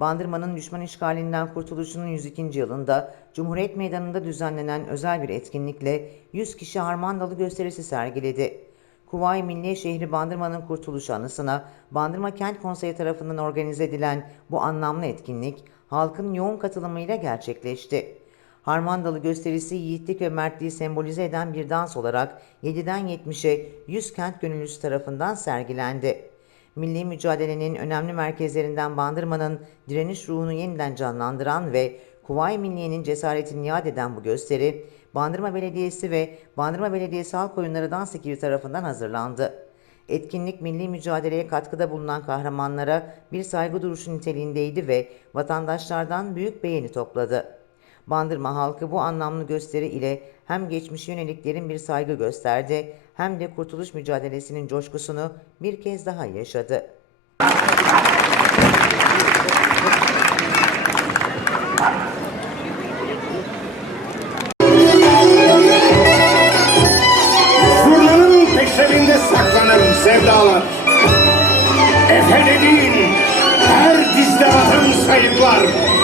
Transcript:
Bandırma'nın düşman işgalinden kurtuluşunun 102. yılında Cumhuriyet Meydanı'nda düzenlenen özel bir etkinlikle 100 kişi Harmandalı gösterisi sergiledi. Kuvayi Milliye Şehri Bandırma'nın kurtuluşu anısına Bandırma Kent Konseyi tarafından organize edilen bu anlamlı etkinlik halkın yoğun katılımıyla gerçekleşti. Harmandalı gösterisi yiğitlik ve mertliği sembolize eden bir dans olarak 7'den 70'e 100 kent gönüllüsü tarafından sergilendi. Milli mücadelenin önemli merkezlerinden Bandırma'nın direniş ruhunu yeniden canlandıran ve Kuvayi Milliye'nin cesaretini yad eden bu gösteri, Bandırma Belediyesi ve Bandırma Belediyesi Halk Oyunları Dans Ekibi tarafından hazırlandı. Etkinlik milli mücadeleye katkıda bulunan kahramanlara bir saygı duruşu niteliğindeydi ve vatandaşlardan büyük beğeni topladı. Bandırma halkı bu anlamlı gösteri ile hem geçmişe yönelik derin bir saygı gösterdi hem de kurtuluş mücadelesinin coşkusunu bir kez daha yaşadı. Zurnanın peşlerinde saklanır sevdalar. Efe her dizde vatan sayıklar.